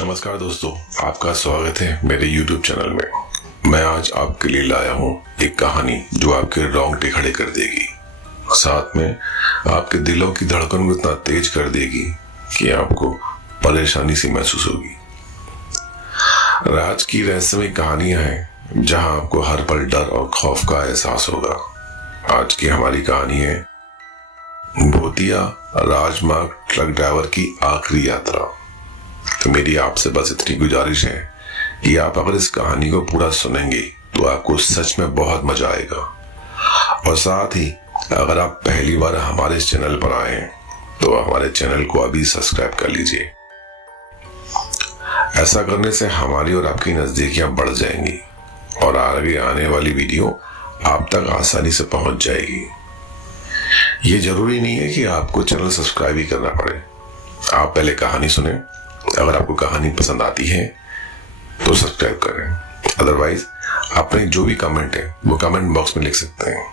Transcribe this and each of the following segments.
नमस्कार दोस्तों, आपका स्वागत है मेरे YouTube चैनल में। मैं आज आपके लिए लाया हूँ एक कहानी जो आपके रोंगटे खड़े कर देगी, साथ में आपके दिलों की धड़कन को इतना तेज कर देगी कि आपको परेशानी सी महसूस होगी। राज की रहस्यमय कहानियां हैं जहां आपको हर पल डर और खौफ का एहसास होगा। आज की हमारी कहानी है भूतिया राजमार्ग ट्रक ड्राइवर की आखिरी यात्रा। तो मेरी आपसे बस इतनी गुजारिश है कि आप अगर इस कहानी को पूरा सुनेंगे तो आपको सच में बहुत मजा आएगा। और साथ ही अगर आप पहली बार हमारे इस चैनल पर आए हैं तो हमारे चैनल को अभी सब्सक्राइब कर लीजिए। ऐसा करने से हमारी और आपकी नजदीकियां बढ़ जाएंगी और आगे आने वाली वीडियो आप तक आसानी से पहुंच जाएगी। ये जरूरी नहीं है कि आपको चैनल सब्सक्राइब ही करना पड़े। आप पहले कहानी सुने, अगर आपको कहानी पसंद आती है तो सब्सक्राइब करें, अदरवाइज अपने जो भी कमेंट है वो कमेंट बॉक्स में लिख सकते हैं।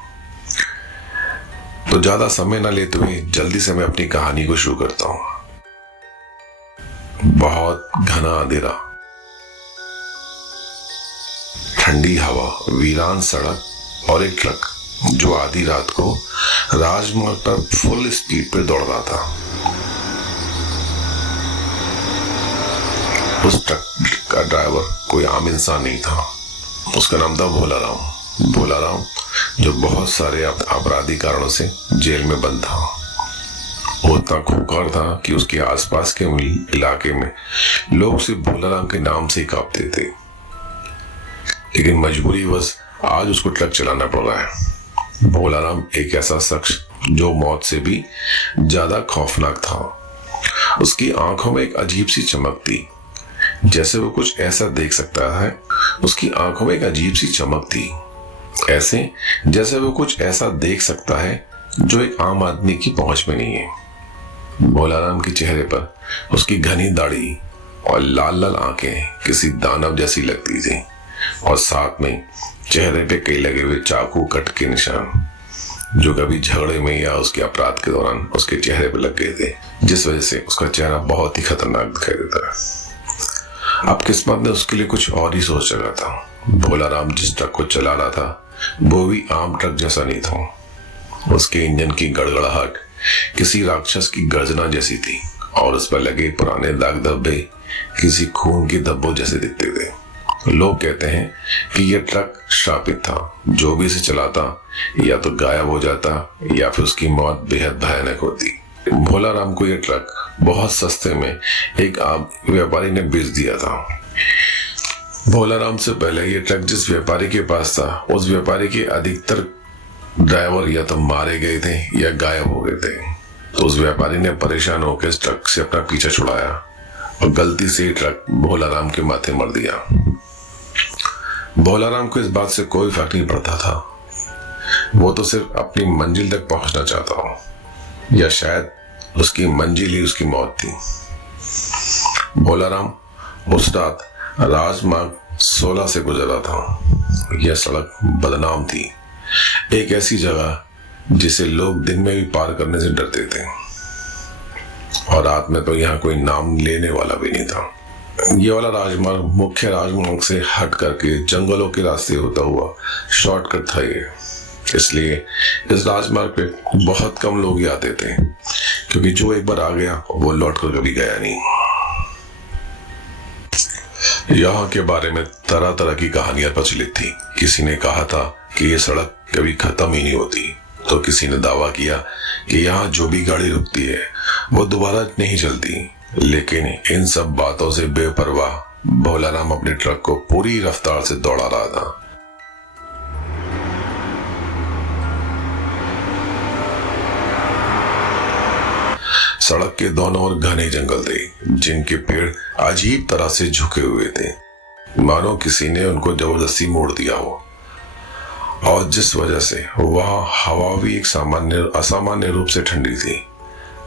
तो ज्यादा समय ना लेते हुए जल्दी से मैं अपनी कहानी को शुरू करता हूं। बहुत घना अंधेरा, ठंडी हवा, वीरान सड़क और एक ट्रक जो आधी रात को राजमार्ग पर फुल स्पीड पर दौड़ रहा था। उस ट्रक का ड्राइवर कोई आम इंसान नहीं था। उसका नाम था भोलाराम। भोलाराम जो बहुत सारे आपराधिक कारणों से जेल में बंद था। वो इतना खूंखार था कि उसके आसपास के इलाके में लोग सिर्फ भोलाराम के नाम से ही कांपते थे। लेकिन मजबूरी बस आज उसको ट्रक चलाना पड़ रहा है। भोलाराम एक ऐसा शख्स जो मौत से भी ज्यादा खौफनाक था। उसकी आंखों में एक अजीब सी चमक थी, जैसे वो कुछ ऐसा देख सकता है। उसकी आंखों में एक अजीब सी चमक थी, ऐसे जैसे वो कुछ ऐसा देख सकता है जो एक आम आदमी की पहुंच में नहीं है। भोलाराम के चेहरे पर उसकी घनी दाढ़ी और लाल लाल आंखें किसी दानव जैसी लगती थी, और साथ में चेहरे पे कई लगे हुए चाकू कट के निशान जो कभी झगड़े में या उसके अपराध के दौरान उसके चेहरे पे लग गए थे, जिस वजह से उसका चेहरा बहुत ही खतरनाक दिखाई देता है। अब किस्मत ने उसके लिए कुछ और ही सोच रखा था। भोलाराम जिस ट्रक को चला रहा था वो भी आम ट्रक जैसा नहीं था। उसके इंजन की गड़गड़ाहट किसी राक्षस की गर्जना जैसी थी, और उस पर लगे पुराने दाग धब्बे किसी खून के धब्बों जैसे दिखते थे। लोग कहते हैं कि यह ट्रक श्रापित था। जो भी इसे चलाता या तो गायब हो जाता या फिर उसकी मौत बेहद भयानक होती। भोलाराम को यह ट्रक बहुत सस्ते में एक आम व्यापारी ने बेच दिया था। भोलाराम से पहले यह ट्रक जिस व्यापारी के पास था, उस व्यापारी के अधिकतर ड्राइवर या तो मारे गए थे या गायब हो गए थे। तो उस व्यापारी ने परेशान होकर इस ट्रक से अपना पीछा छुड़ाया और गलती से ट्रक भोलाराम के माथे मर दिया। भोलाराम को इस बात से कोई फर्क नहीं पड़ता था। वो तो सिर्फ अपनी मंजिल तक पहुंचना चाहता हो, या शायद उसकी मंजिल ही उसकी मौत थी। भोलाराम उस रात राजमार्ग 16 से गुजरा था। यह सड़क बदनाम थी, एक ऐसी जगह जिसे लोग दिन में भी पार करने से डरते थे, और रात में तो यहाँ कोई नाम लेने वाला भी नहीं था। ये वाला राजमार्ग मुख्य राजमार्ग से हट करके जंगलों के रास्ते होता हुआ शॉर्टकट था ये, इसलिए इस राजमार्ग पे बहुत कम लोग ही आते थे, क्योंकि जो एक बार आ गया वो लौट कर कभी गया नहीं। यहाँ के बारे में तरह तरह की कहानियां प्रचलित थी। किसी ने कहा था कि ये सड़क कभी खत्म ही नहीं होती, तो किसी ने दावा किया कि यहाँ जो भी गाड़ी रुकती है वो दोबारा नहीं चलती। लेकिन इन सब बातों से बेपरवाह भोलाराम अपने ट्रक को पूरी रफ्तार से दौड़ा रहा था। सड़क के दोनों ओर घने जंगल थे, जिनके पेड़ अजीब तरह से झुके हुए थे, मानो किसी ने उनको जबरदस्ती मोड़ दिया हो। और जिस वजह से वहां हवा भी एक असामान्य रूप से ठंडी थी।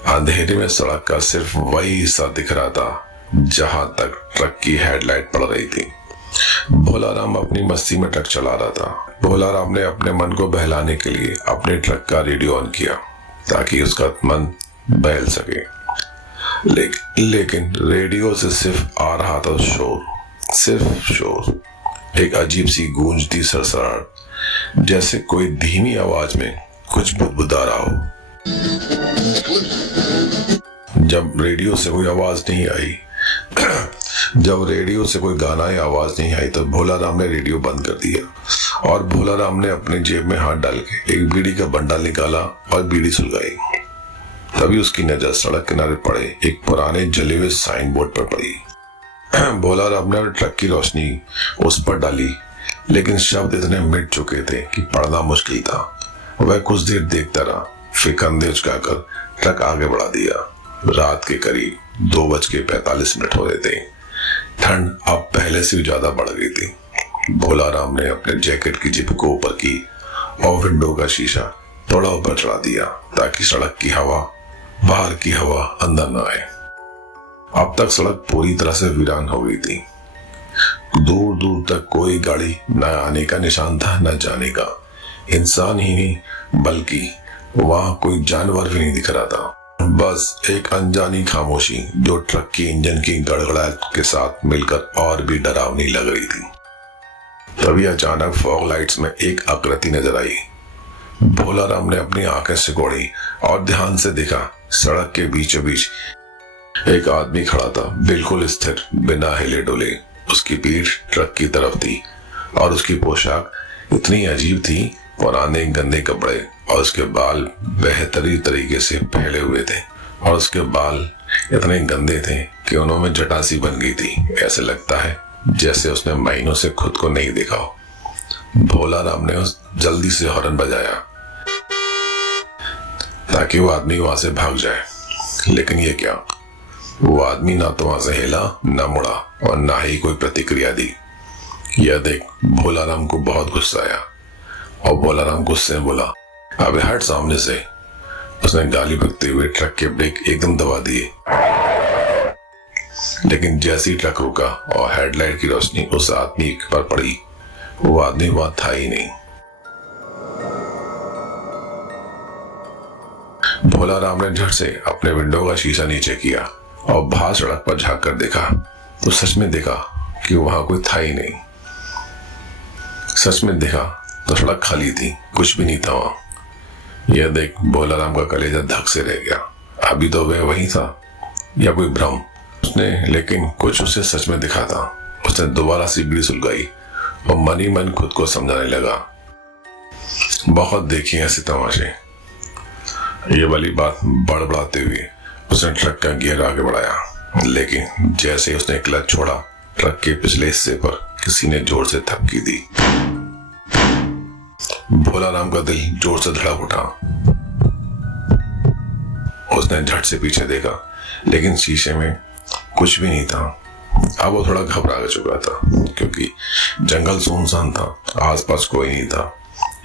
अंधेरे में सड़क का सिर्फ वही हिस्सा दिख रहा था जहां तक ट्रक की हेडलाइट पड़ रही थी। भोलाराम अपनी मस्ती में ट्रक चला रहा था। भोलाराम ने अपने मन को बहलाने के लिए अपने ट्रक का रेडियो ऑन किया ताकि उसका मन बहल सके। लेकिन रेडियो से सिर्फ आ रहा था शोर, सिर्फ शोर। एक अजीब सी गूंजती सरसराहट, जैसे कोई धीमी आवाज में कुछ बुदबुदा रहा हो। जब रेडियो से कोई आवाज नहीं आई जब रेडियो से कोई गाना या आवाज नहीं आई तो भोला राम ने रेडियो बंद कर दिया और भोला राम ने अपने जेब में हाथ डाल के एक बीड़ी का बंडल निकाला और बीड़ी सुलगाई। तभी उसकी नजर सड़क किनारे पड़े एक पुराने जले हुए साइन बोर्ड पर पड़ी। भोला राम ने ट्रक की रोशनी उस पर डाली, लेकिन शब्द इतने मिट चुके थे कि पढ़ना मुश्किल था। वह कुछ देर देखता रहा, फिर कंधे उचकाकर ट्रक आगे बढ़ा दिया। रात के करीब 2:45 हो रहे थे। ठंड अब पहले से ज्यादा बढ़ गई थी। भोला राम ने अपने जैकेट की जिप को ऊपर की और विंडो का शीशा थोड़ा ऊपर चढ़ा दिया ताकि सड़क की हवा, बाहर की हवा अंदर न आए। अब तक सड़क पूरी तरह से वीरान हो गई थी। दूर दूर तक कोई गाड़ी न आने का निशान था, न जाने का। इंसान ही नहीं बल्कि वहां कोई जानवर भी नहीं दिख रहा था। बस एक अनजानी खामोशी जो ट्रक की इंजन की गड़गड़ाहट के साथ मिलकर और भी डरावनी लग रही थी। तभी अचानक फॉग लाइट्स में एक आकृति नजर आई। भोला राम ने अपनी आंखें सिकोड़ी और ध्यान से देखा। सड़क के बीचों बीच एक आदमी खड़ा था, बिल्कुल स्थिर, बिना हिले डुले। उसकी पीठ ट्रक की तरफ थी और उसकी पोशाक इतनी अजीब थी, पुराने गंदे कपड़े, और उसके बाल बेहतरीन तरीके से फैले हुए थे। और उसके बाल इतने गंदे थे कि उन्होंने जटासी बन गई थी। ऐसे लगता है जैसे उसने महीनों से खुद को नहीं देखा हो। भोला राम ने जल्दी से हॉर्न बजाया ताकि वो आदमी वहां से भाग जाए, लेकिन ये क्या, वो आदमी ना तो वहां से हिला, ना मुड़ा और ना ही कोई प्रतिक्रिया दी। यह देख भोला राम को बहुत गुस्सा आया और भोला राम गुस्से में बोला, अबे हट सामने से। उसने गाली बकते हुए ट्रक के ब्रेक एकदम दबा दिए, लेकिन जैसे ही ट्रक रुका और हेडलाइट की रोशनी उस आदमी पर पड़ी, वो आदमी वहां था ही नहीं। भोला राम ने झट से अपने विंडो का शीशा नीचे किया और बाहर सड़क पर झांक कर देखा तो सच में देखा कि वहां कोई था ही नहीं। सच में देखा तो सड़क खाली थी, कुछ भी नहीं था वहां। यह देख भोला राम का कलेजा धक से रह गया। अभी तो वह वही था या कोई भ्रम उसने, लेकिन कुछ उसे सच में दिखा था। उसने दोबारा सी बीड़ी सुलगाई और मन ही मन खुद को समझाने लगा, बहुत देखी ऐसे तमाशे। ये वाली बात बड़बड़ाते हुए उसने ट्रक का गियर आगे बढ़ाया, लेकिन जैसे उसने क्लच छोड़ा, ट्रक के पिछले हिस्से पर किसी ने जोर से थपकी दी। भोला राम का दिल जोर से धड़क उठा। उसने झट से पीछे देखा, लेकिन शीशे में कुछ भी नहीं था। अब वो थोड़ा घबरा चुका था क्योंकि जंगल सुनसान था, आसपास कोई नहीं था।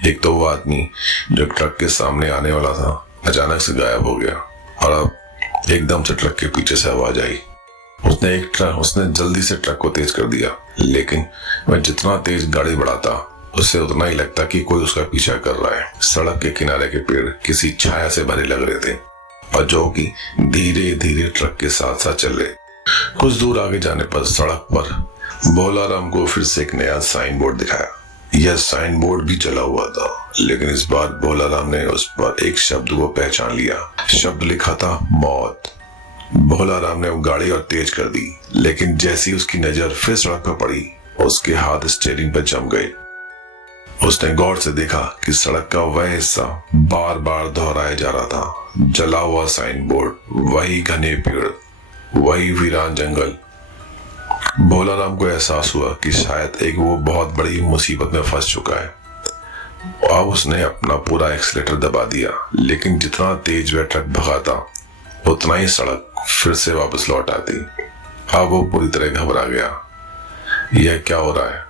एक तो वो आदमी जो ट्रक के सामने आने वाला था अचानक से गायब हो गया और अब एकदम से ट्रक के पीछे से आवाज आई। उसने जल्दी से ट्रक को तेज कर दिया, लेकिन वह जितना तेज गाड़ी बढ़ाता उससे उतना ही लगता कि कोई उसका पीछा कर रहा है। सड़क के किनारे के पेड़ किसी छाया से भरे लग रहे थे और जो कि धीरे धीरे ट्रक के साथ साथ चल रहे। कुछ दूर आगे जाने पर सड़क पर भोला राम को फिर से एक नया साइन बोर्ड दिखाया। यह साइन बोर्ड भी जला हुआ था, लेकिन इस बार भोला राम ने उस पर एक शब्द को पहचान लिया। शब्द लिखा था मौत। भोला राम ने वो गाड़ी और तेज कर दी, लेकिन जैसी उसकी नजर फिर सड़क पर पड़ी, उसके हाथ स्टीयरिंग पर जम गए। उसने गौर से देखा कि सड़क का वह हिस्सा बार बार दोहराया जा रहा था। जला हुआ साइन बोर्ड, वही घने पेड़, वही वीरान जंगल। भोला राम को एहसास हुआ कि शायद एक वो बहुत बड़ी मुसीबत में फंस चुका है। अब उसने अपना पूरा एक्सीलेटर दबा दिया, लेकिन जितना तेज वह ट्रक भगा था उतना ही सड़क फिर से वापस लौट आती। अब वो पूरी तरह घबरा गया। यह क्या हो रहा है,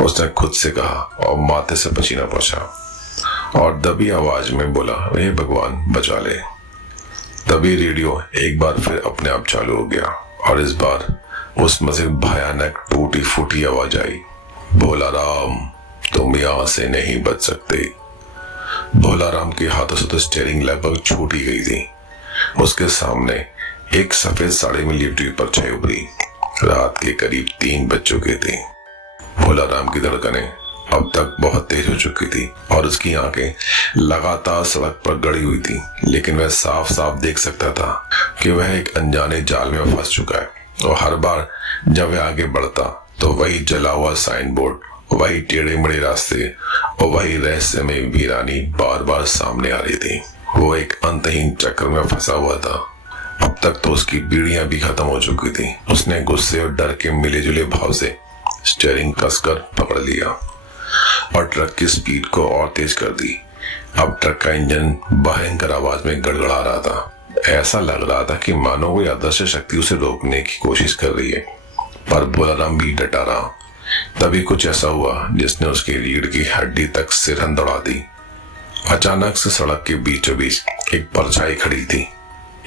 उसने खुद से कहा और माथे से पसीना पहुंचा और दबी आवाज में बोला, हे भगवान बचा ले। तभी रेडियो एक बार फिर अपने आप चालू हो गया और इस बार उसमें से भयानक टूटी फूटी आवाज आई, भोला राम तुम यहां से नहीं बच सकते। भोला राम के हाथों से तो स्टीयरिंग लगभग छूट ही गई थी। उसके सामने एक सफेद साड़ी में लिपटी हुई परछाई उभरी। रात के करीब 3 बज चुके थे। भोलाराम की धड़कनें अब तक बहुत तेज हो चुकी थी और उसकी आंखें लगातार सड़क पर गड़ी हुई थी, लेकिन वह साफ साफ देख सकता था कि वह एक अनजाने जाल में फंस चुका है। और हर बार जब वह आगे बढ़ता तो वही जला हुआ साइन बोर्ड, वही टेढ़े मेढ़े रास्ते और वही रहस्यमय वीरानी बार बार सामने आ रही थी। वो एक अंतहीन चक्र में फंसा हुआ था। अब तक तो उसकी बीड़ियां भी खत्म हो चुकी थी। उसने गुस्से और डर के मिले जुले भाव से स्टीयरिंग कसकर पकड़ लिया और ट्रक की स्पीड को और तेज कर दी। अब ट्रक का इंजन भयंकर आवाज में गड़गड़ा रहा था। ऐसा लग रहा था कि मानो कोई अदृश्य शक्ति उसे रोकने की कोशिश कर रही है, पर भोलाराम भी डटा रहा। तभी कुछ ऐसा हुआ जिसने उसकी रीढ़ की हड्डी तक सिरहन दौड़ा दी। अचानक से सड़क के बीचों बीच एक परछाई खड़ी थी।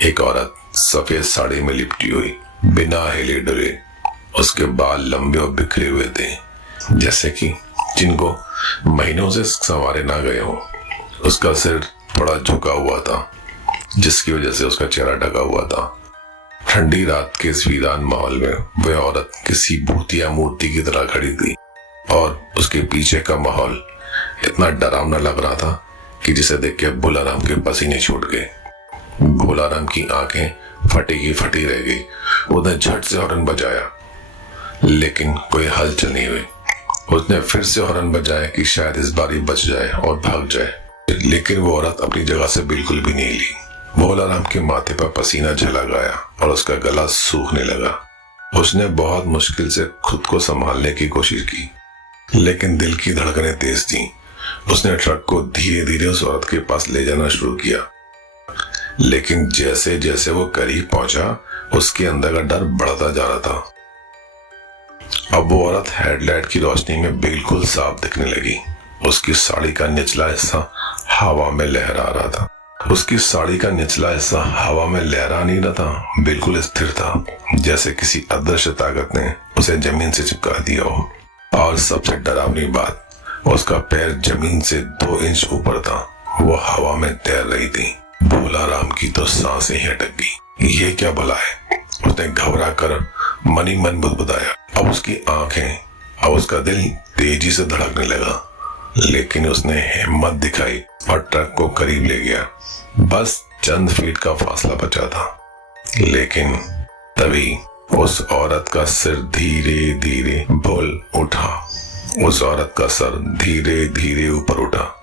एक औरत सफेद साड़ी में लिपटी हुई, बिना हिले डुले। उसके बाल लंबे और बिखरे हुए थे, जैसे कि जिनको महीनों से संवारे ना गए हो। उसका सिर थोड़ा झुका हुआ था, जिसकी वजह से उसका चेहरा ढका हुआ था। ठंडी रात के इस वीरान माहौल में वह औरत किसी भूतिया मूर्ति की तरह खड़ी थी और उसके पीछे का माहौल इतना डरावना लग रहा था कि जिसे देख के भोलाराम के पसीने छूट गए। भोलाराम की आंखें फटी की फटी रह गई। उसने झट से हॉर्न बजाया, लेकिन कोई हलचल नहीं हुई। उसने फिर से हॉर्न बजाया कि शायद इस बार ही बच जाए और भाग जाए, लेकिन वो औरत अपनी जगह से बिल्कुल भी नहीं हिली। भोलाराम के माथे पर पसीना झलक आया और उसका गला सूखने लगा। उसने बहुत मुश्किल से खुद को संभालने की कोशिश की, लेकिन दिल की धड़कनें तेज थी। उसने ट्रक को धीरे धीरे उस औरत के पास ले जाना शुरू किया, लेकिन जैसे जैसे वो करीब पहुंचा, उसके अंदर का डर बढ़ता जा रहा था। अब वो औरत हेडलाइट की रोशनी में बिल्कुल साफ दिखने लगी। उसकी साड़ी का निचला हिस्सा हवा में लहरा रहा था। उसकी साड़ी का निचला हिस्सा हवा में लहरा नहीं रहा था, बिल्कुल स्थिर था, जैसे किसी अदृश्य ताकत ने उसे जमीन से चिपका दिया हो। और सबसे डरावनी बात, उसका पैर जमीन से 2 इंच ऊपर था। वो हवा में तैर रही थी। भोलाराम की तो सांसें ही अटक गई। ये क्या भला है? उसने घबरा कर मन ही मन बुदबुदाया। अब उसकी आंखें, अब उसका दिल तेजी से धड़कने लगा, लेकिन उसने हिम्मत दिखाई और ट्रक को करीब ले गया। बस चंद फीट का फासला बचा था, लेकिन तभी उस औरत का सिर धीरे धीरे बोल उठा। उस औरत का सर धीरे धीरे ऊपर उठा।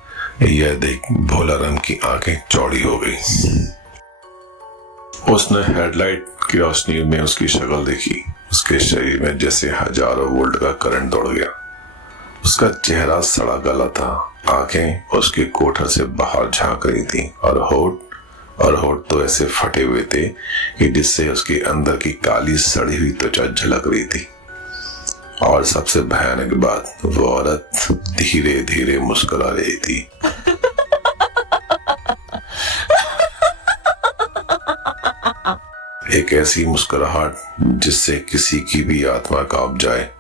यह देख भोलाराम की आंखें चौड़ी हो गई। उसने हेडलाइट की रोशनी में उसकी शक्ल देखी। उसके शरीर में जैसे हजारों वोल्ट का करंट दौड़ गया। उसका चेहरा सड़ा गला था, आंखें उसके कोठर से बाहर झांक रही थी और होठ तो ऐसे फटे हुए थे कि जिससे उसके अंदर की काली सड़ी हुई त्वचा झलक रही थी। और सबसे भयानक बात, वो औरत धीरे धीरे मुस्कुरा रही थी। एक ऐसी मुस्कुराहट जिससे किसी की भी आत्मा कांप जाए।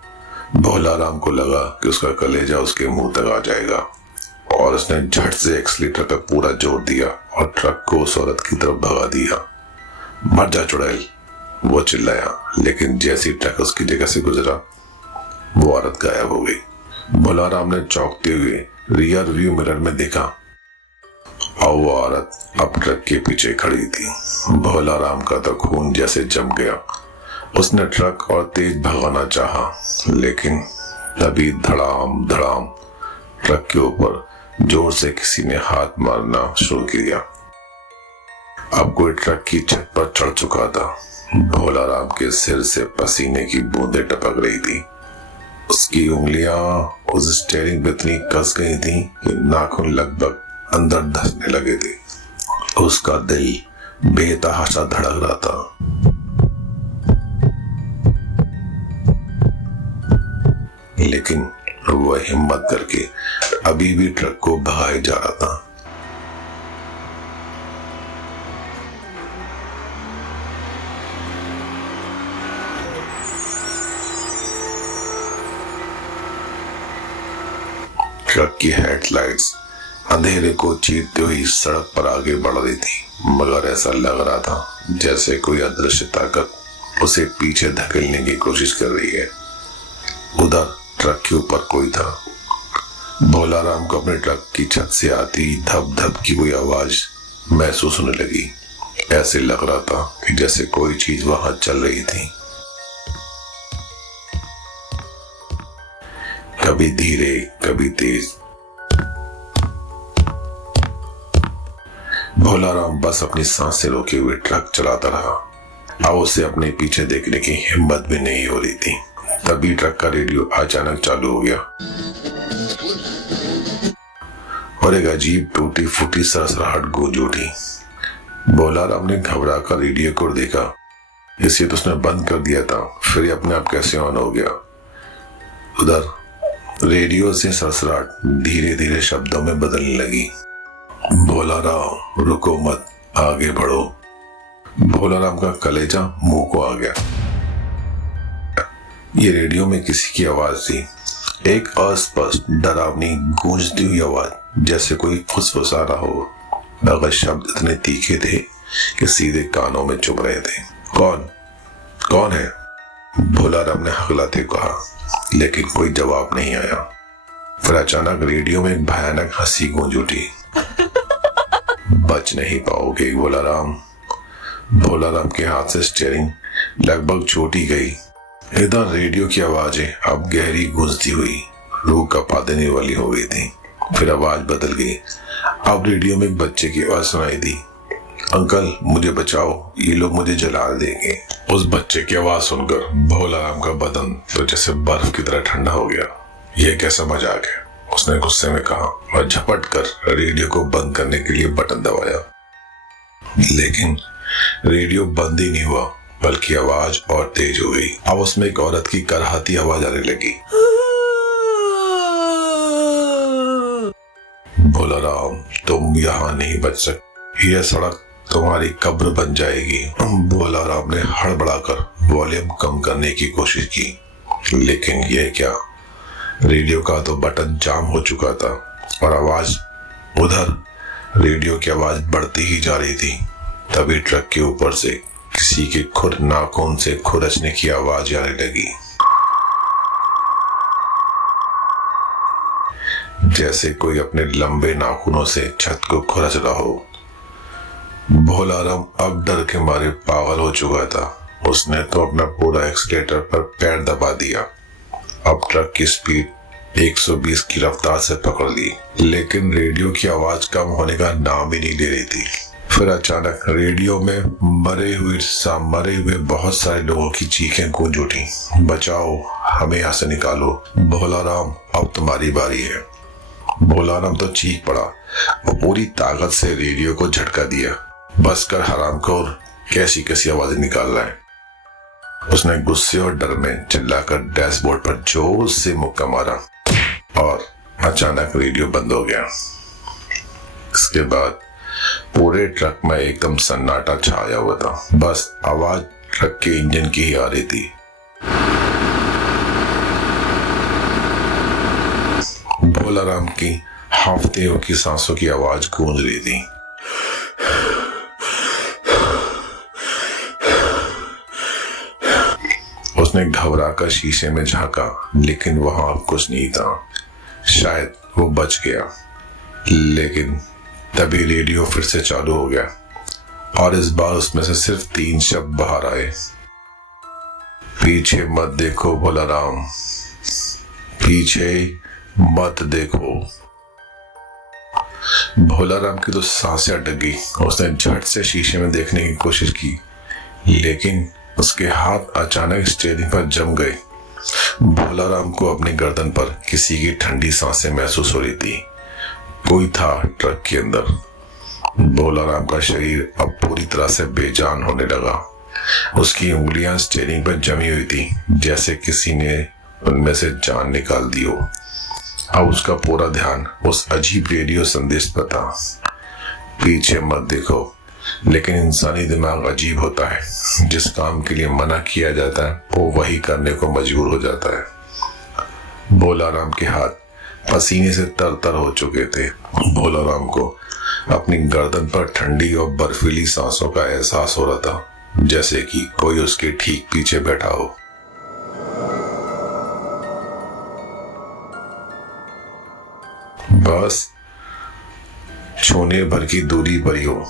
भोलाराम को लगा कि उसका कलेजा उसके मुंह तक आ जाएगा और उसने झट से एक्सीलेटर पर पूरा जोर दिया और ट्रक को उस औरत की तरफ भगा दिया। मर जा चुड़ैल, वो चिल्लाया, लेकिन जैसी ट्रक उसकी जगह से गुजरा, वो औरत गायब हो गई। भोलाराम ने चौंकते हुए रियर व्यू मिरर में देखा और वो औरत अब ट्रक के पीछे खड़ी थी। भोलाराम का तो खून जैसे जम गया। उसने ट्रक और तेज भगाना चाहा, लेकिन तभी धड़ाम धड़ाम ट्रक के ऊपर जोर से किसी ने हाथ मारना शुरू किया। अब कोई ट्रक की छत पर चढ़ चुका था। भोलाराम के सिर से पसीने की बूंदें टपक रही थी। उसकी उंगलियां उस स्टीयरिंग पे इतनी कस गई थी कि नाखून लगभग अंदर धंसने लगे थे। उसका दिल बेतहाशा धड़क रहा था। लेकिन वह हिम्मत करके अभी भी ट्रक को भगाए जा रहा था। ट्रक की हेडलाइट्स अंधेरे को चीरते हुई सड़क पर आगे बढ़ रही थी, मगर ऐसा लग रहा था जैसे कोई अदृश्य ताकत उसे पीछे धकेलने की कोशिश कर रही है। उधर ट्रक के ऊपर कोई था। भोलाराम को अपने ट्रक की छत से आती धप धप की कोई आवाज महसूस होने लगी। ऐसे लग रहा था कि जैसे कोई चीज वहां चल रही थी, कभी धीरे कभी तेज। भोलाराम बस अपनी सांसें रोके हुए ट्रक चलाता रहा। अब उसे अपने पीछे देखने की हिम्मत भी नहीं हो रही थी। तभी ट्रक का रेडियो अचानक चालू हो गया और एक अजीब टूटी फूटी सरसराहट गूंज उठी। भोलाराम ने घबरा कर रेडियो को देखा। इसे तो उसने बंद कर दिया था, फिर ये अपने आप कैसे ऑन हो गया। उधर रेडियो से सरसराहट धीरे धीरे शब्दों में बदलने लगी। भोलाराम रुको मत, आगे बढ़ो। भोलाराम का कलेजा मुंह को आ गया। ये रेडियो में किसी की आवाज थी, एक अस्पष्ट डरावनी गूंजती हुई आवाज, जैसे कोई फुसफुसा रहा हो, मगर शब्द इतने तीखे थे कि सीधे कानों में चुभ रहे थे। कौन है? भोलाराम ने हकलाते कहा, लेकिन कोई जवाब नहीं आया। फिर अचानक रेडियो में एक भयानक हंसी गूंज उठी। बच नहीं पाओगे भोलाराम। भोलाराम के हाथ से स्टीयरिंग लगभग छूट ही गई। इधर रेडियो की आवाजें अब गहरी गूंजती हुई रूह कपा देने वाली हो गई थी। फिर आवाज बदल गई। अब रेडियो में एक बच्चे की आवाज सुनाई दी, अंकल मुझे बचाओ, ये लोग मुझे जला देंगे। उस बच्चे की आवाज सुनकर भोलाराम का बदन तो जैसे बर्फ की तरह ठंडा हो गया। यह कैसा मजाक है, उसने गुस्से में कहा और झपट कर रेडियो को बंद करने के लिए बटन दबाया। लेकिन रेडियो बंद ही नहीं हुआ, बल्कि आवाज और तेज हो गई। अब उसमें एक औरत की करहाती आवाज आने लगी। भोलाराम तुम यहाँ नहीं बच सकते, यह सड़क तुम्हारी कब्र बन जाएगी। भोलाराम ने हड़बड़ाकर वॉल्यूम कम करने की कोशिश की, लेकिन यह क्या, रेडियो का तो बटन जाम हो चुका था और आवाज, उधर रेडियो की आवाज बढ़ती ही जा रही थी। तभी ट्रक के ऊपर से किसी के खुर नाखून से खुरचने की आवाज आने लगी, जैसे कोई अपने लंबे नाखूनों से छत को खुरच रहा हो। भोलाराम अब डर के मारे पागल हो चुका था। उसने तो अपना पूरा एक्सीलेटर पर पैर दबा दिया। अब ट्रक की स्पीड 120 की रफ्तार से पकड़ ली, लेकिन रेडियो की आवाज कम होने का नाम ही नहीं ले रही थी। फिर अचानक रेडियो में मरे हुए बहुत सारे लोगों की चीखें गूंज उठी, बचाओ, हमें यहाँ से निकालो, भोलाराम अब तुम्हारी बारी है। भोलाराम तो चीख पड़ा और पूरी ताकत से रेडियो को झटका दिया। बस कर हरामखोर, कैसी कैसी आवाजें निकाल रहा है। उसने गुस्से और डर में चिल्लाकर डैशबोर्ड पर जोर से मुक्का मारा और अचानक रेडियो बंद हो गया। इसके बाद पूरे ट्रक में एकदम सन्नाटा छाया हुआ था। बस आवाज ट्रक के इंजन की ही आ रही थी। भोलाराम की हांफते हुए की सांसों की आवाज गूंज रही थी। उसने घबराकर शीशे में झांका, लेकिन वहां कुछ नहीं था। शायद वो बच गया। लेकिन तभी रेडियो फिर से चालू हो गया और इस बार उसमें से सिर्फ 3 शब्द बाहर आए, पीछे मत देखो भोलाराम, पीछे मत देखो। भोलाराम की तो सांसें अटक गई। उसने झट से शीशे में देखने की कोशिश की, लेकिन उसके हाथ अचानक स्टीयरिंग पर जम गए। भोलाराम को अपनी गर्दन पर किसी की ठंडी सांसें महसूस हो रही थी। कोई था ट्रक के अंदर। भोलाराम का शरीर अब पूरी तरह से बेजान होने लगा। उसकी उंगलियां स्टीयरिंग पर जमी हुई थी, जैसे किसी ने उनमें से जान निकाल दी हो। अब उसका पूरा ध्यान उस अजीब रेडियो संदेश पर था, पीछे मत देखो। लेकिन इंसानी दिमाग अजीब होता है, जिस काम के लिए मना किया जाता है वो वही करने को मजबूर हो जाता है। भोलाराम के हाथ पसीने से तरतर हो चुके थे। भोलाराम को अपनी गर्दन पर ठंडी और बर्फीली सांसों का एहसास हो रहा था, जैसे कि कोई उसके ठीक पीछे बैठा हो। बस छूने भर की दूरी पर ही हो,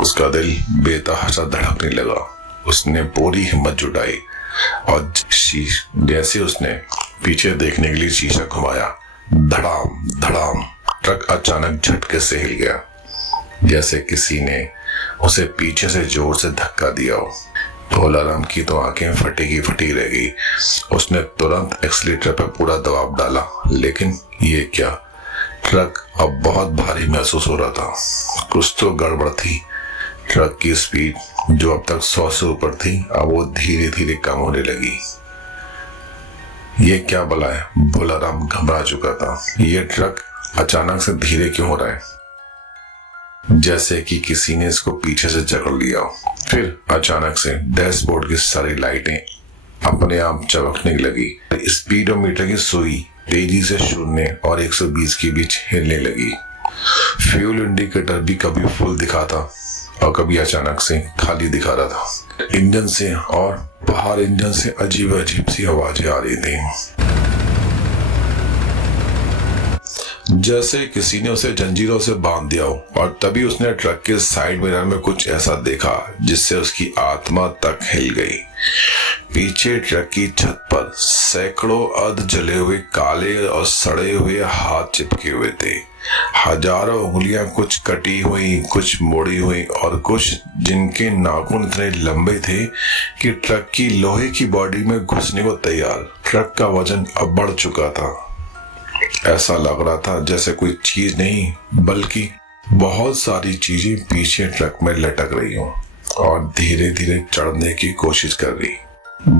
उसका दिल बेतहाशा धड़कने लगा। उसने पूरी हिम्मत जुटाई और जैसे उसने पीछे देखने के लिए शीशा घुमाया, धड़ाम धड़ाम ट्रक अचानक झटके से हिल गया, जैसे किसी ने उसे पीछे से जोर से धक्का दिया हो। भोलाराम की तो आंखें फटी की फटी रह गई। उसने तुरंत एक्सीलेटर पर पूरा दबाव डाला, लेकिन ये क्या, ट्रक अब बहुत भारी महसूस हो रहा था। कुछ तो गड़बड़ थी। ट्रक की स्पीड जो अब तक 100 से ऊपर थी, अब वो धीरे धीरे कम होने लगी। ये क्या भला है? भोलाराम घबरा चुका था। ये ट्रक अचानक से धीरे क्यों हो रहा है, जैसे कि किसी ने इसको पीछे से जकड़ लिया हो। फिर अचानक से डैशबोर्ड की सारी लाइटें अपने आप चमकने लगी। स्पीडोमीटर की सुई तेजी से 0 और 120 के बीच हिलने लगी। फ्यूल इंडिकेटर भी कभी फुल दिखाता और कभी अचानक से खाली दिखा रहा था। इंजन से और बाहर इंजन से अजीब अजीब सी आवाजें आ रही थी, जैसे किसी ने उसे जंजीरों से बांध दिया हो। और तभी उसने ट्रक के साइड मिरर में कुछ ऐसा देखा जिससे उसकी आत्मा तक हिल गई। पीछे ट्रक की छत पर सैकड़ों अर्ध जले हुए काले और सड़े हुए हाथ चिपके हुए थे। हजारों उंगलियां, कुछ कटी हुई, कुछ मोड़ी हुई और कुछ जिनके नाखून इतने लंबे थे कि ट्रक की लोहे की बॉडी में घुसने को तैयार। ट्रक का वजन अब बढ़ चुका था। ऐसा लग रहा था जैसे कोई चीज नहीं, बल्कि बहुत सारी चीजें पीछे ट्रक में लटक रही हो और धीरे धीरे चढ़ने की कोशिश कर रही।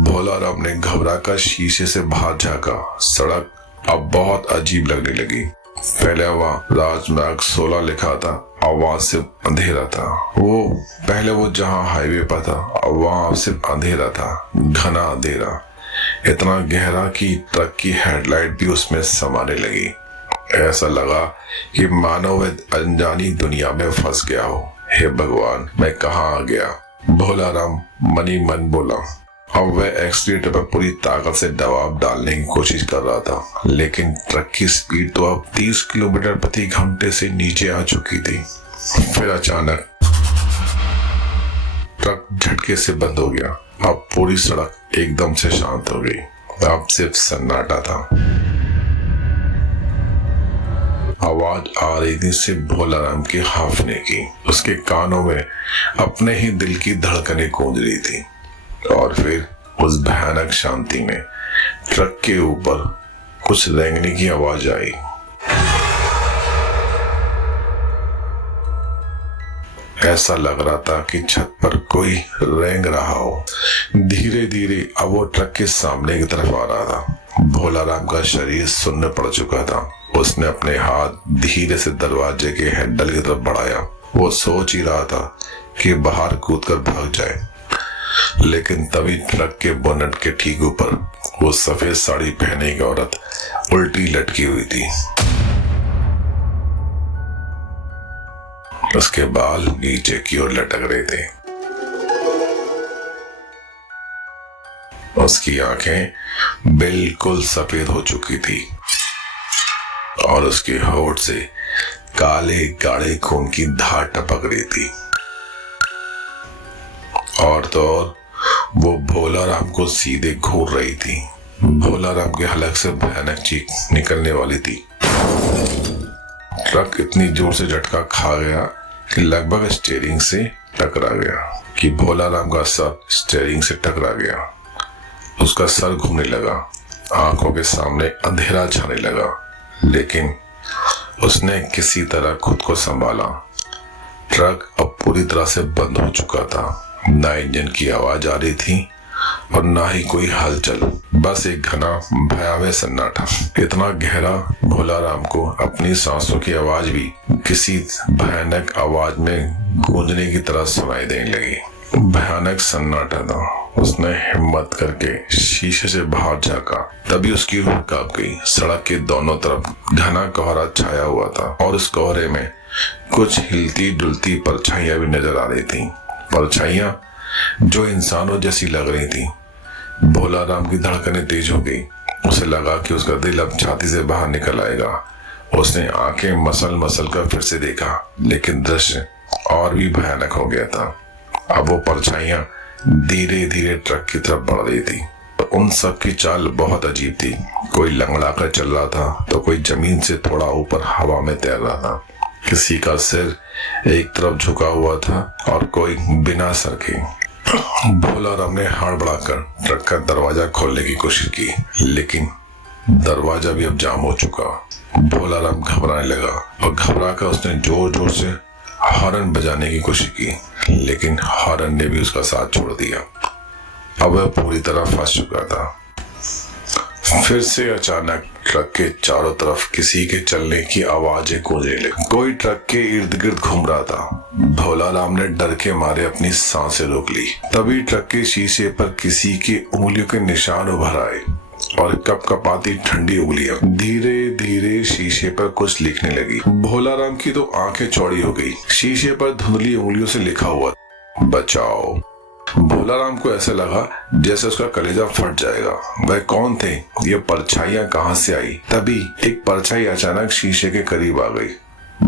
भोलाराम ने घबरा कर शीशे से बाहर झांका। सड़क अब बहुत अजीब लगने लगी। पहले वहाँ राजमार्ग 16 लिखा था, आवाज सिर्फ अंधेरा था। पहले वो जहाँ हाईवे पर था, अब वहाँ सिर्फ अंधेरा था, घना अंधेरा, इतना गहरा कि ट्रक की हेडलाइट भी उसमें समाने लगी। ऐसा लगा कि मानो वह अनजानी दुनिया में फंस गया हो। हे भगवान, मैं कहाँ आ गया? भोलाराम मनी मन बोला। अब वह एक्सीलेटर पर पूरी ताकत से दबाव डालने की कोशिश कर रहा था, लेकिन ट्रक की स्पीड तो अब 30 किलोमीटर प्रति घंटे से नीचे आ चुकी थी। फिर अचानक ट्रक झटके से बंद हो गया। अब पूरी सड़क एकदम से शांत हो गई। अब सिर्फ सन्नाटा था। आवाज आ रही थी सिर्फ भोलाराम के हांफने की। उसके कानों में अपने ही दिल की धड़कनें गूंज रही थी। और फिर उस भयानक शांति में ट्रक के ऊपर कुछ रेंगने की आवाज आई। ऐसा लग रहा था कि छत पर कोई रेंग रहा हो। धीरे धीरे अब वो ट्रक के सामने की तरफ आ रहा था। भोलाराम का शरीर सुन्न पड़ चुका था। उसने अपने हाथ धीरे से दरवाजे के हैंडल की तरफ बढ़ाया। वो सोच ही रहा था कि बाहर कूदकर भाग जाए, लेकिन तभी ट्रक के बोनट के ठीक ऊपर वो सफेद साड़ी पहने एक औरत उल्टी लटकी हुई थी। उसके बाल नीचे की ओर लटक रहे थे। उसकी आंखें बिल्कुल सफेद हो चुकी थी और उसके होठ से काले गाढ़े खून की धार टपक रही थी। और तो और वो भोलाराम को सीधे घूर रही थी। भोलाराम के हलक से भयानक चीख निकलने वाली थी। ट्रक इतनी जोर से झटका खा गया कि लगभग स्टीयरिंग से टकरा गया, कि भोलाराम का सर स्टीयरिंग से टकरा गया। उसका सर घूमने लगा, आंखों के सामने अंधेरा छाने लगा, लेकिन उसने किसी तरह खुद को संभाला। ट्रक अब पूरी तरह से बंद हो चुका था। ना इंजन की आवाज आ रही थी और ना ही कोई हलचल, बस एक घना भयावह सन्नाटा, इतना गहरा भोलाराम को अपनी सांसों की आवाज भी किसी भयानक आवाज में गूंजने की तरह सुनाई देने लगी। भयानक सन्नाटा था। उसने हिम्मत करके शीशे से बाहर झांका, तभी उसकी रूह कांप गई। सड़क के दोनों तरफ घना कोहरा छाया हुआ था और उस कोहरे में कुछ हिलती डुलती परछाइयां भी नजर आ रही थी, परछाइयां जो इंसानों जैसी लग रही थी। भोला राम की धड़कनें तेज हो गई। उसे लगा कि उसका दिल अब छाती से बाहर निकल आएगा। उसने आंखें मसल मसल कर फिर से देखा, लेकिन दृश्य और भी भयानक हो गया था। अब वो परछाइयां धीरे धीरे ट्रक की तरफ बढ़ रही थी। उन सब की चाल बहुत अजीब थी। कोई लंगड़ा कर चल रहा था तो कोई जमीन से थोड़ा ऊपर हवा में तैर रहा था। किसी का सिर एक तरफ झुका हुआ था और कोई बिना सर के। भोला राम ने हड़बड़ाकर ट्रक का दरवाजा खोलने की कोशिश की, लेकिन दरवाजा भी अब जाम हो चुका। भोला राम घबराने लगा और घबराकर उसने जोर जोर से हॉर्न बजाने की कोशिश की, लेकिन हॉर्न ने भी उसका साथ छोड़ दिया। अब वह पूरी तरह फंस चुका था। फिर से अचानक ट्रक के चारों तरफ किसी के चलने की आवाजें गूंजने लगी। कोई ट्रक के इर्द गिर्द घूम रहा था। भोला राम ने डर के मारे अपनी सांसें रोक ली। तभी ट्रक के शीशे पर किसी की उंगलियों के निशान उभर आए और कपकपाती ठंडी उंगलियां धीरे धीरे शीशे पर कुछ लिखने लगी। भोला राम की तो आंखें चौड़ी हो गई। शीशे पर धुंधली उंगलियों से लिखा हुआ, बचाओ। भोला राम को ऐसा लगा जैसे उसका कलेजा फट जाएगा। वह कौन थे? ये परछाइयां कहां से आई? तभी एक परछाई अचानक शीशे के करीब आ गई।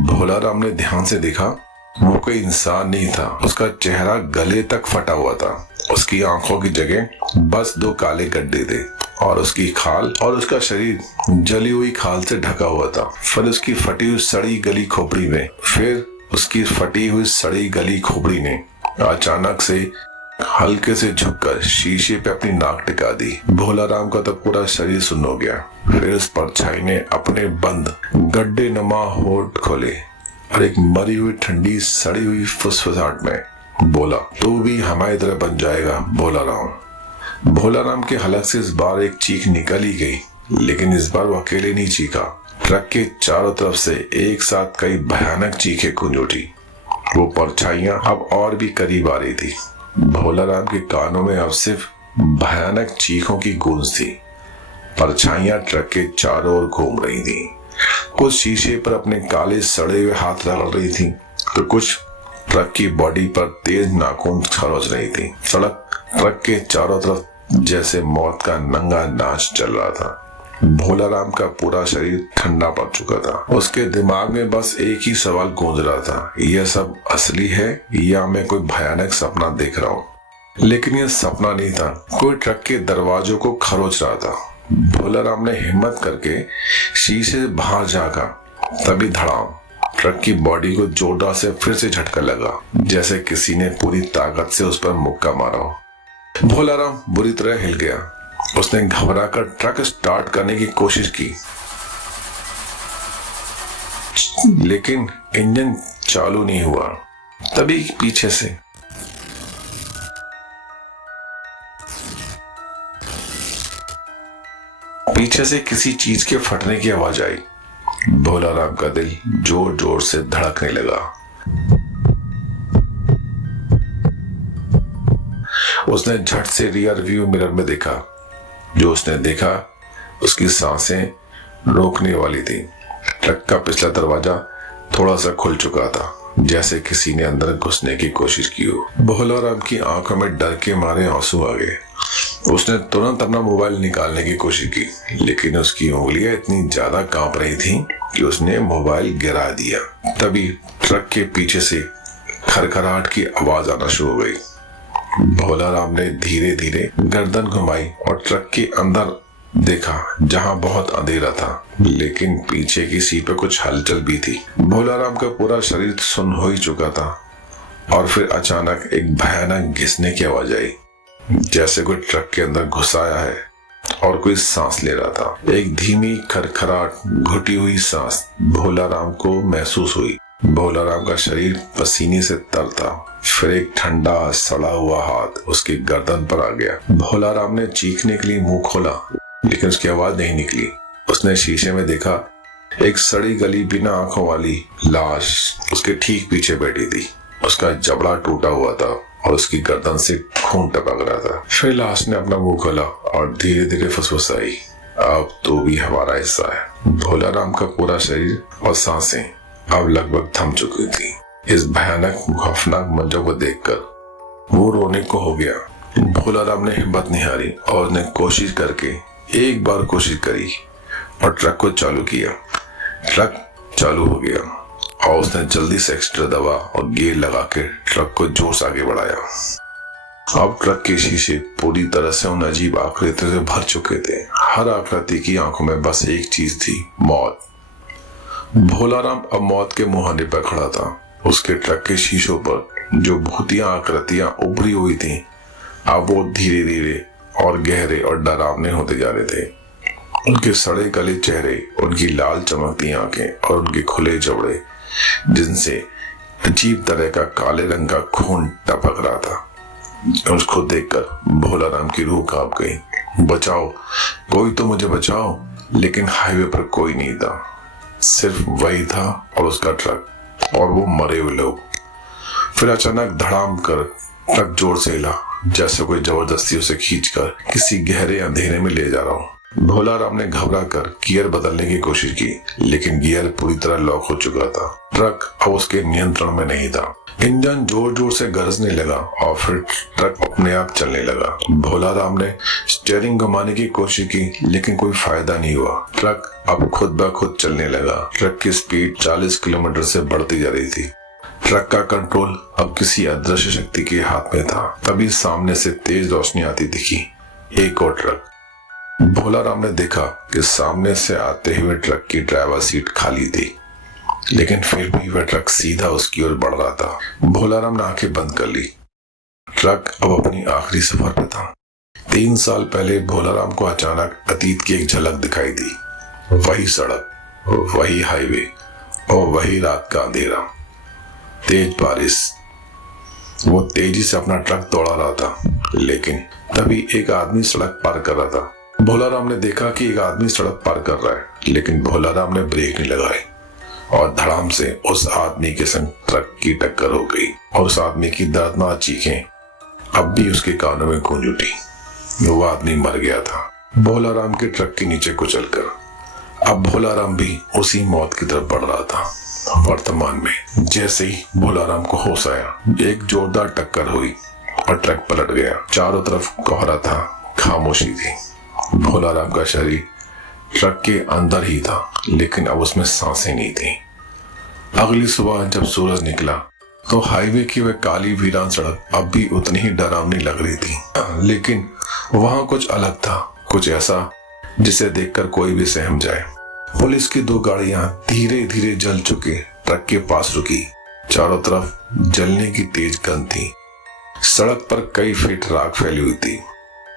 भोला राम ने ध्यान से देखा, वो कोई इंसान नहीं था। उसका चेहरा गले तक फटा हुआ था। उसकी आंखों की जगह बस दो काले गड्ढे थे और उसकी खाल और उसका शरीर जली हुई खाल से ढका हुआ था। फिर उसकी फटी हुई सड़ी गली खोपड़ी ने अचानक से हल्के से झुककर शीशे पे अपनी नाक टिका दी। भोला राम का तो पूरा शरीर सुन्न हो गया। फिर उस परछाई ने अपने बंद गड्ढे नुमा होठ खोले और एक मरी हुई ठंडी सड़ी हुई फुसफुसाहट में बोला, तू भी हमारी तरह बन जाएगा भोला राम। भोला राम के हलक से इस बार एक चीख निकल ही गई, लेकिन इस बार वो अकेले नहीं चीखा। ट्रक के चारों तरफ से एक साथ कई भयानक चीखें गूंज उठी। वो परछाइयां अब और भी करीब आ रही थी। भोला राम के कानों में अब सिर्फ भयानक चीखों की गूंज थी। परछाइयां ट्रक के चारों ओर घूम रही थी। कुछ शीशे पर अपने काले सड़े हुए हाथ रगड़ रही थी, तो कुछ ट्रक की बॉडी पर तेज नाखून खरोच रही थी। ट्रक के चारों तरफ जैसे मौत का नंगा नाच चल रहा था। भोला राम का पूरा शरीर ठंडा पड़ चुका था। उसके दिमाग में बस एक ही सवाल गूंज रहा था, यह सब असली है या मैं कोई भयानक सपना देख रहा हूँ? लेकिन यह सपना नहीं था। कोई ट्रक के दरवाजों को खरोच रहा था। भोला राम ने हिम्मत करके शीशे से बाहर झांका, तभी धड़ाम ट्रक की बॉडी को जोरदार से फिर से झटका लगा, जैसे किसी ने पूरी ताकत से उस पर मुक्का मारा हो। भोला राम बुरी तरह हिल गया। उसने घबराकर ट्रक स्टार्ट करने की कोशिश की, लेकिन इंजन चालू नहीं हुआ। तभी पीछे से किसी चीज के फटने की आवाज आई। भोला राम का दिल जोर जोर से धड़कने लगा। उसने झट से रियर व्यू मिरर में देखा। जो उसने देखा उसकी सांसें रोकने वाली थी। ट्रक का पिछला दरवाजा थोड़ा सा खुल चुका था, जैसे किसी ने अंदर घुसने की कोशिश की हो। भोला राम की आंखों में डर के मारे आंसू आ गए। उसने तुरंत अपना मोबाइल निकालने की कोशिश की, लेकिन उसकी उंगलियां इतनी ज्यादा कांप रही थीं कि उसने मोबाइल गिरा दिया। तभी ट्रक के पीछे से खरखराहट की आवाज आना शुरू हो गई। भोला राम ने धीरे धीरे गर्दन घुमाई और ट्रक के अंदर देखा, जहां बहुत अंधेरा था, लेकिन पीछे की सीट पर कुछ हलचल भी थी। भोला राम का पूरा शरीर सुन्न हो ही चुका था और फिर अचानक एक भयानक घिसने की आवाज आई, जैसे कोई ट्रक के अंदर घुस आया है और कोई सांस ले रहा था। एक धीमी खरखराहट, घुटी हुई सांस भोला राम को महसूस हुई। भोला राम का शरीर पसीने से तर था। फिर एक ठंडा सड़ा हुआ हाथ उसकी गर्दन पर आ गया। भोला राम ने चीखने के लिए मुंह खोला, लेकिन उसकी आवाज नहीं निकली। उसने शीशे में देखा, एक सड़ी गली बिना आंखों वाली लाश उसके ठीक पीछे बैठी थी। उसका जबड़ा टूटा हुआ था और उसकी गर्दन से खून टपक रहा था। फिर लाश ने अपना मुंह खोला और धीरे धीरे फुसफुसाई, अब तो भी हमारा हिस्सा है। भोला राम का पूरा शरीर और सांसें अब लगभग थम चुकी थी। इस भयानक खौफनाक मंजर को देखकर वो रोने को हो गया। भोला राम ने हिम्मत नहीं हारी और उसने कोशिश करके एक बार कोशिश करी और ट्रक को चालू किया। ट्रक चालू हो गया और उसने जल्दी से एक्सीटर दबा और गियर लगा के ट्रक को जोर से आगे बढ़ाया। अब ट्रक के शीशे पूरी तरह से उन अजीब आकृतियों से भर चुके थे। हर आकृति की आंखों में बस एक चीज थी, मौत। भोला राम अब मौत के मुहाने पर खड़ा था। उसके ट्रक के शीशों पर जो भूतिया आकृतियां उभरी हुई थी, अब वो धीरे धीरे और गहरे और डरावने होते जा रहे थे। उनके सड़े गले चेहरे, उनकी लाल चमकती आंखें और उनके खुले जबड़े जिनसे अजीब तरह का काले रंग का खून टपक रहा था। उसको देखकर भोला राम की रूह कांप गई। बचाओ, कोई तो मुझे बचाओ। लेकिन हाईवे पर कोई नहीं था, सिर्फ वही था और उसका ट्रक और वो मरे हुए लोग। फिर अचानक धड़ाम कर ट्रक जोर से हिला, जैसे कोई जबरदस्ती उसे खींचकर किसी गहरे अंधेरे में ले जा रहा हो। भोला राम ने घबरा कर गियर बदलने की कोशिश की, लेकिन गियर पूरी तरह लॉक हो चुका था। ट्रक अब उसके नियंत्रण में नहीं था। इंजन जोर जोर से गरजने लगा और फिर ट्रक अपने आप चलने लगा। भोला राम ने स्टीयरिंग घुमाने की कोशिश की, लेकिन कोई फायदा नहीं हुआ। ट्रक अब खुद ब खुद चलने लगा। ट्रक की स्पीड 40 किलोमीटर से बढ़ती जा रही थी। ट्रक का कंट्रोल अब किसी अदृश्य शक्ति के हाथ में था। तभी सामने से तेज रोशनी आती दिखी। एक और ट्रक। भोला राम ने देखा कि सामने से आते हुए ट्रक की ड्राइवर सीट खाली थी, लेकिन फिर भी वह ट्रक सीधा उसकी ओर बढ़ रहा था। भोला राम ने आंखें बंद कर ली। ट्रक अब अपनी आखिरी सफर पे था। 3 साल पहले भोला राम को अचानक अतीत की एक झलक दिखाई दी। वही सड़क, वही हाईवे और वही रात का अंधेरा, तेज बारिश। वो तेजी से अपना ट्रक दौड़ा रहा था, लेकिन तभी एक आदमी सड़क पार कर रहा था। भोला राम ने देखा कि एक आदमी सड़क पार कर रहा है, लेकिन भोला राम ने ब्रेक नहीं लगाई और धड़ाम से उस आदमी के संग ट्रक की टक्कर हो गई और उस आदमी की दर्दनाक चीखें अब भी उसके कानों में गूंज उठी। वो आदमी मर गया था, भोला राम के ट्रक के नीचे कुचलकर। अब भोला राम भी उसी मौत की तरफ बढ़ रहा था। वर्तमान में जैसे ही भोला राम को होश आया, एक जोरदार टक्कर हुई और ट्रक पलट गया। चारों तरफ कोहरा था, खामोशी थी। भोला राम का शरीर ट्रक के अंदर ही था, लेकिन अब उसमें सांसें नहीं थी। अगली सुबह जब सूरज निकला तो हाईवे की वह काली वीरान सड़क अब भी उतनी ही डरावनी लग रही थी, लेकिन वहां कुछ अलग था, कुछ ऐसा जिसे देखकर कोई भी सहम जाए। पुलिस की 2 गाड़ियां धीरे धीरे जल चुके ट्रक के पास रुकी। चारों तरफ जलने की तेज गंध थी। सड़क पर कई फीट राख फैली हुई थी।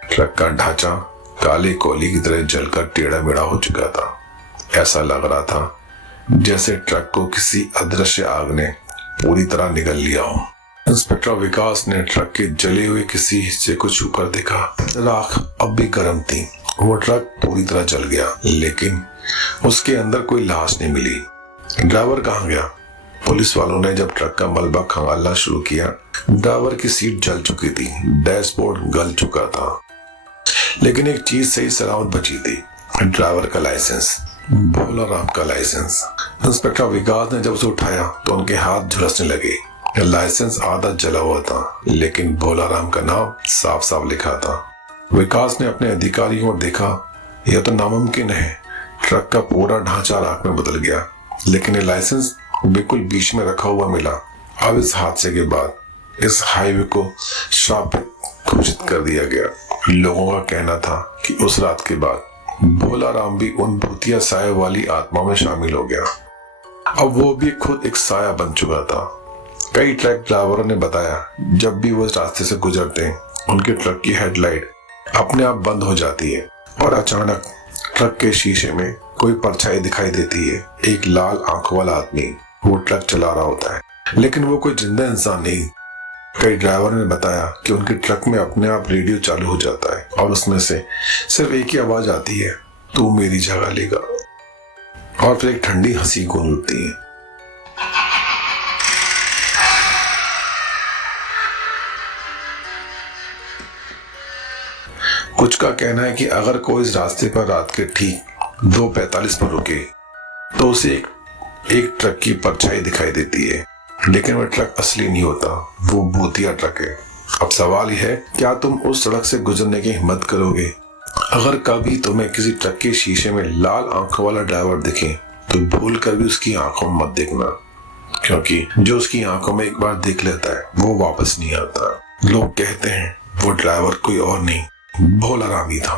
ट्रक का ढांचा काले कोयले की तरह जलकर टेढ़ा मेढ़ा हो चुका था। ऐसा लग रहा था जैसे ट्रक को किसी अदृश्य आग ने पूरी तरह निगल लिया हो। इंस्पेक्टर विकास ने ट्रक के जले हुए किसी हिस्से को छूकर देखा। राख अब भी गर्म थी। वो ट्रक पूरी तरह जल गया, लेकिन उसके अंदर कोई लाश नहीं मिली। ड्राइवर कहाँ गया? पुलिस वालों ने जब ट्रक का मलबा खंगालना शुरू किया, ड्राइवर की सीट जल चुकी थी, डैशबोर्ड गल चुका था, लेकिन एक चीज सही सलामत बची थी, ड्राइवर का लाइसेंस, भोला राम का लाइसेंस। इंस्पेक्टर विकास ने जब उसे उठाया तो उनके हाथ झुलसने लगे। लाइसेंस आधा जला हुआ था, लेकिन भोला राम का नाम साफ साफ लिखा था। विकास ने अपने अधिकारियों को देखा, यह तो नामुमकिन है। ट्रक का पूरा ढांचा राख में बदल गया, लेकिन ये लाइसेंस बिल्कुल बीच में रखा हुआ मिला। अब इस हादसे के बाद इस हाईवे को श्रापित घोषित कर दिया गया। लोगों का कहना था कि उस रात के बाद भोला राम भी उन भूतिया साया वाली आत्मा में शामिल हो गया। अब वो भी खुद एक साया बन चुका था। कई ट्रक ड्राइवरों ने बताया, जब भी वो इस रास्ते से गुजरते हैं, उनके ट्रक की हेडलाइट अपने आप बंद हो जाती है और अचानक ट्रक के शीशे में कोई परछाई दिखाई देती है। एक लाल आंखों वाला आदमी वो ट्रक चला रहा होता है, लेकिन वो कोई जिंदा इंसान नहीं। कई ड्राइवर ने बताया कि उनके ट्रक में अपने आप रेडियो चालू हो जाता है और उसमें से सिर्फ एक ही आवाज आती है, तू मेरी जगह लेगा। और फिर एक ठंडी हंसी गूंज उठती है। कुछ का कहना है कि अगर कोई इस रास्ते पर रात के ठीक 2:45 पर रुके तो उसे एक ट्रक की परछाई दिखाई देती है, लेकिन वह ट्रक असली नहीं होता, वो भूतिया ट्रक है। अब सवाल यह है, क्या तुम उस सड़क से गुजरने की हिम्मत करोगे? अगर कभी तुम्हें किसी ट्रक के शीशे में लाल आंखों वाला ड्राइवर दिखे तो भूल कर भी उसकी आंखों में मत देखना, क्योंकि जो उसकी आंखों में एक बार देख लेता है वो वापस नहीं आता। लोग कहते हैं वो ड्राइवर कोई और नहीं, भोला राम ही था।